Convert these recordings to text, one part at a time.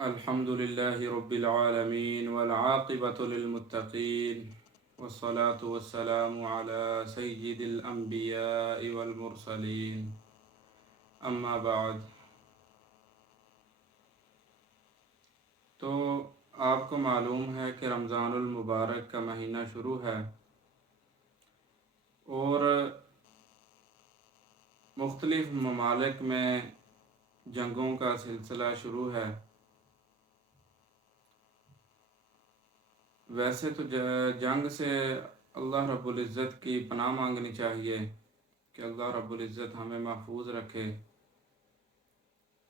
الحمد لله رب العالمين والعاقبة للمتقين والصلاة والسلام على سيد الأنبياء والمرسلين أما بعد. تو آپ کو معلوم ہے کہ رمضان المبارک کا مہینہ شروع ہے اور مختلف ممالک میں جنگوں کا سلسلہ شروع ہے. ویسے تو جنگ سے اللہ رب العزت کی پناہ مانگنی چاہیے کہ اللہ رب العزت ہمیں محفوظ رکھے،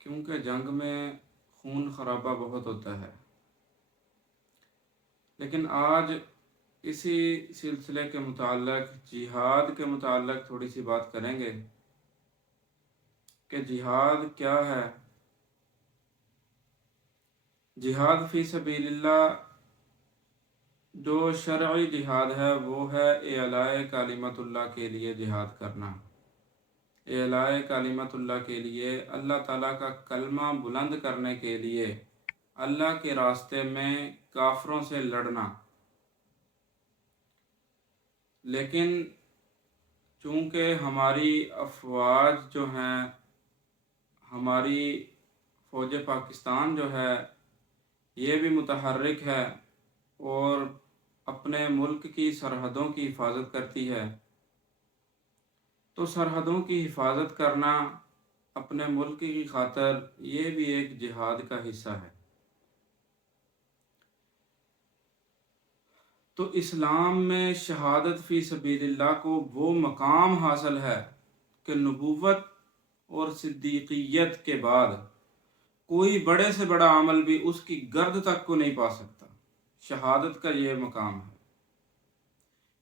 کیونکہ جنگ میں خون خرابہ بہت ہوتا ہے. لیکن آج اسی سلسلے کے متعلق جہاد کے متعلق تھوڑی سی بات کریں گے کہ جہاد کیا ہے. جہاد فی سبیل اللہ جو شرعی جہاد ہے وہ ہے اعلاء کلمت اللہ کے لیے جہاد کرنا. اعلاء کلمت اللہ کے لیے، اللہ تعالیٰ کا کلمہ بلند کرنے کے لیے، اللہ کے راستے میں کافروں سے لڑنا. لیکن چونکہ ہماری افواج جو ہیں، ہماری فوج پاکستان جو ہے یہ بھی متحرک ہے اور اپنے ملک کی سرحدوں کی حفاظت کرتی ہے، تو سرحدوں کی حفاظت کرنا اپنے ملک کی خاطر یہ بھی ایک جہاد کا حصہ ہے. تو اسلام میں شہادت فی سبیل اللہ کو وہ مقام حاصل ہے کہ نبوت اور صدیقیت کے بعد کوئی بڑے سے بڑا عمل بھی اس کی گرد تک کو نہیں پا سکتا. شہادت کا یہ مقام ہے.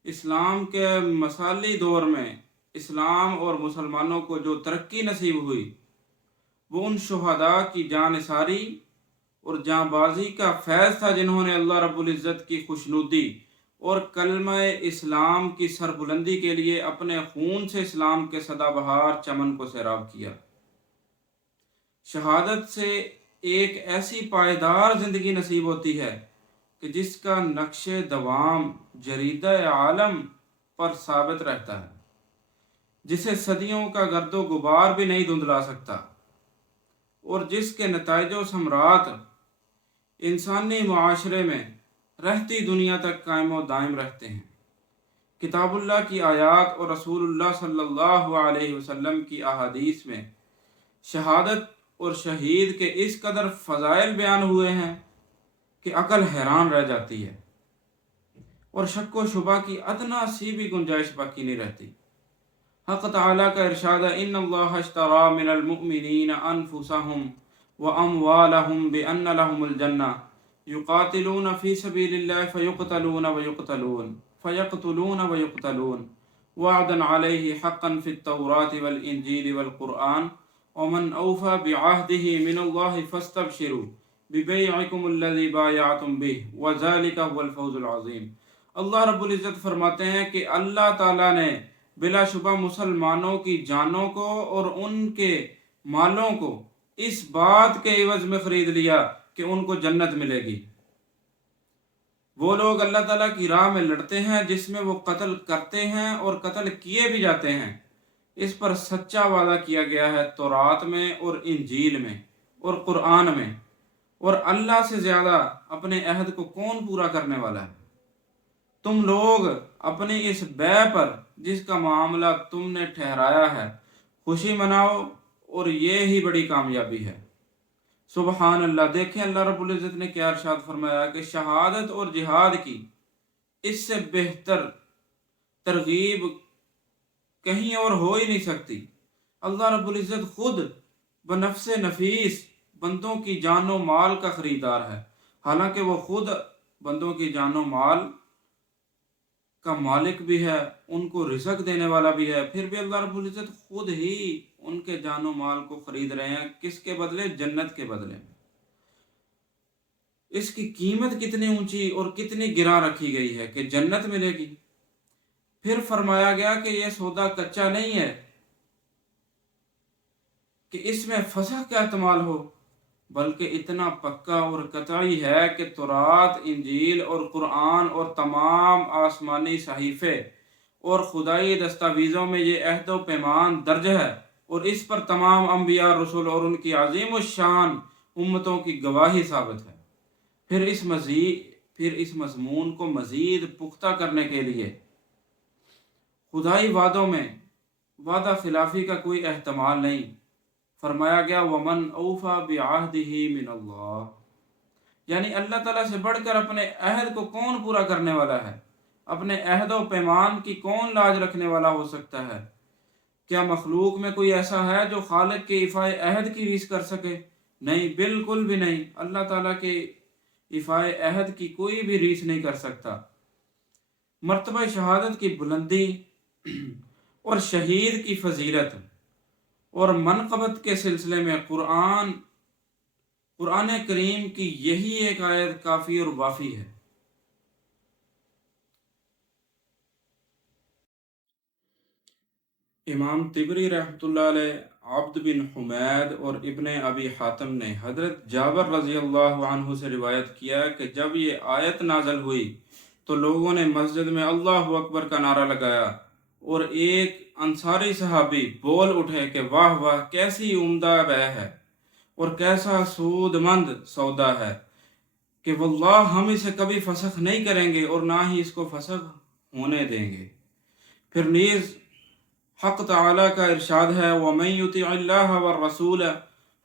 اسلام کے مثالی دور میں اسلام اور مسلمانوں کو جو ترقی نصیب ہوئی وہ ان شہداء کی جان نثاری اور جاں بازی کا فیض تھا جنہوں نے اللہ رب العزت کی خوشنودی اور کلمہ اسلام کی سربلندی کے لیے اپنے خون سے اسلام کے سدا بہار چمن کو سیراب کیا. شہادت سے ایک ایسی پائیدار زندگی نصیب ہوتی ہے کہ جس کا نقش دوام جریدہ عالم پر ثابت رہتا ہے، جسے صدیوں کا گرد و غبار بھی نہیں دھندلا سکتا، اور جس کے نتائج و ثمرات انسانی معاشرے میں رہتی دنیا تک قائم و دائم رہتے ہیں. کتاب اللہ کی آیات اور رسول اللہ صلی اللہ علیہ وسلم کی احادیث میں شہادت اور شہید کے اس قدر فضائل بیان ہوئے ہیں کہ عقل حیران رہ جاتی ہے اور شک و شبہ کی ادنا سی بھی گنجائش باقی نہیں رہتی. حق تعالیٰ کا ارشاد ہے ان اللہ اشتری من المؤمنین انفسهم واموالهم بان لهم الجنہ یقاتلون فی سبیل اللہ فیقتلون ویقتلون وعدا علیہ حقا فی التوراة والانجیل والقرآن ومن اوفى بعہدہ من اللہ فاستبشروا ببیعکم الذی بایعتم بہ وذلک هو الفوز العظیم. اللہ رب العزت فرماتے ہیں کہ اللہ تعالیٰ نے بلا شبہ مسلمانوں کی جانوں کو اور ان کے مالوں کو اس بات کے عوض میں خرید لیا کہ ان کو جنت ملے گی. وہ لوگ اللہ تعالیٰ کی راہ میں لڑتے ہیں جس میں وہ قتل کرتے ہیں اور قتل کیے بھی جاتے ہیں. اس پر سچا وعدہ کیا گیا ہے تورات میں اور انجیل میں اور قرآن میں، اور اللہ سے زیادہ اپنے عہد کو کون پورا کرنے والا ہے. تم لوگ اپنی اس بے پر جس کا معاملہ تم نے ٹھہرایا ہے خوشی مناؤ، اور یہ ہی بڑی کامیابی ہے. سبحان اللہ. دیکھیں اللہ رب العزت نے کیا ارشاد فرمایا کہ شہادت اور جہاد کی اس سے بہتر ترغیب کہیں اور ہو ہی نہیں سکتی. اللہ رب العزت خود بنفس نفیس بندوں کی جان و مال کا خریدار ہے، حالانکہ وہ خود بندوں کی جان و مال کا مالک بھی ہے، ان کو رزق دینے والا بھی ہے. پھر بھی اللہ رب العزت خود ہی ان کے جان و مال کو خرید رہے ہیں. کس کے بدلے؟ جنت کے بدلے. اس کی قیمت کتنی اونچی اور کتنی گراں رکھی گئی ہے کہ جنت ملے گی. پھر فرمایا گیا کہ یہ سودا کچا نہیں ہے کہ اس میں فسخ کا احتمال ہو. بلکہ اتنا پکا اور قطعی ہے کہ تورات، انجیل اور قرآن اور تمام آسمانی صحیفے اور خدائی دستاویزوں میں یہ عہد و پیمان درج ہے، اور اس پر تمام انبیاء، رسول اور ان کی عظیم الشان امتوں کی گواہی ثابت ہے۔ پھر اس مضمون کو مزید پختہ کرنے کے لیے خدائی وعدوں میں وعدہ خلافی کا کوئی احتمال نہیں۔ فرمایا گیا وَمَنْ أَوْفَى بِعَهْدِهِ مِنَ اللَّهِ، یعنی اللہ تعالیٰ سے بڑھ کر اپنے عہد کو کون پورا کرنے والا ہے؟ اپنے عہد و پیمان کی کون لاج رکھنے والا ہو سکتا ہے؟ کیا مخلوق میں کوئی ایسا ہے جو خالق کے ایفائے عہد کی ریس کر سکے؟ نہیں، بالکل بھی نہیں۔ اللہ تعالیٰ کے ایفائے عہد کی کوئی بھی ریس نہیں کر سکتا۔ مرتبہ شہادت کی بلندی اور شہید کی فضیلت اور منقبت کے سلسلے میں قرآن کریم کی یہی ایک آیت کافی اور وافی ہے۔ امام طبری رحمۃ اللہ علیہ، عبد بن حمید اور ابن ابی حاتم نے حضرت جابر رضی اللہ عنہ سے روایت کیا کہ جب یہ آیت نازل ہوئی تو لوگوں نے مسجد میں اللہ اکبر کا نعرہ لگایا، اور ایک انصاری صحابی بول اٹھے کہ واہ واہ، کیسی عمدہ بیع ہے اور کیسا سود مند سودا ہے، کہ واللہ ہم اسے کبھی فسخ نہیں کریں گے اور نہ ہی اس کو فسخ ہونے دیں گے۔ پھر نیز حق تعالیٰ کا ارشاد ہے وَمَن يُطِعِ اللَّهَ وَالرَّسُولَ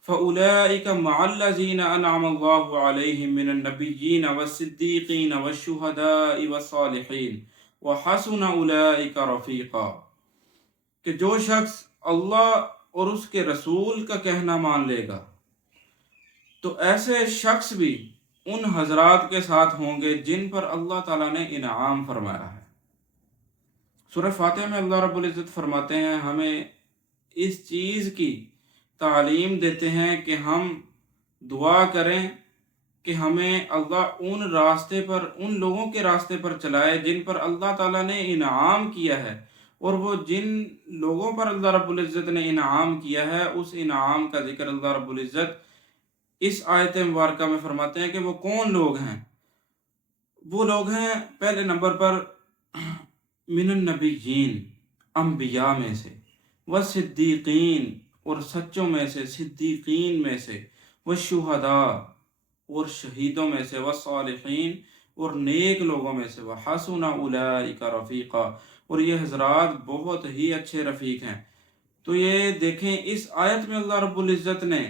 فَأُولَئِكَ مَعَ الَّذِينَ أَنْعَمَ اللَّهُ عَلَيْهِم مِّنَ النَّبِيِّينَ وَالصِّدِّيقِينَ وَالشُّهَدَاءِ وَالصَّالِحِينَ وَحَسُنَ أُولَئِكَ رَفِيقًا، کہ جو شخص اللہ اور اس کے رسول کا کہنا مان لے گا تو ایسے شخص بھی ان حضرات کے ساتھ ہوں گے جن پر اللہ تعالیٰ نے انعام فرمایا ہے۔ سورہ فاتحہ میں اللہ رب العزت فرماتے ہیں، ہمیں اس چیز کی تعلیم دیتے ہیں کہ ہم دعا کریں کہ ہمیں اللہ ان لوگوں کے راستے پر چلائے جن پر اللہ تعالیٰ نے انعام کیا ہے، اور وہ جن لوگوں پر اللہ رب العزت نے انعام کیا ہے اس انعام کا ذکر اللہ رب العزت اس آیت مبارکہ میں فرماتے ہیں کہ وہ کون لوگ ہیں۔ وہ لوگ ہیں پہلے نمبر پر من النبیین، انبیاء میں سے، والصدیقین، اور سچوں میں سے، صدیقین میں سے، والشہداء، اور شہیدوں میں سے، والصالحین، اور نیک لوگوں میں سے، وحسن اولئک رفیقا، اور یہ حضرات بہت ہی اچھے رفیق ہیں۔ تو یہ دیکھیں اس آیت میں اللہ رب العزت نے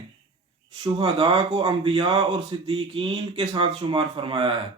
شہداء کو انبیاء اور صدیقین کے ساتھ شمار فرمایا ہے،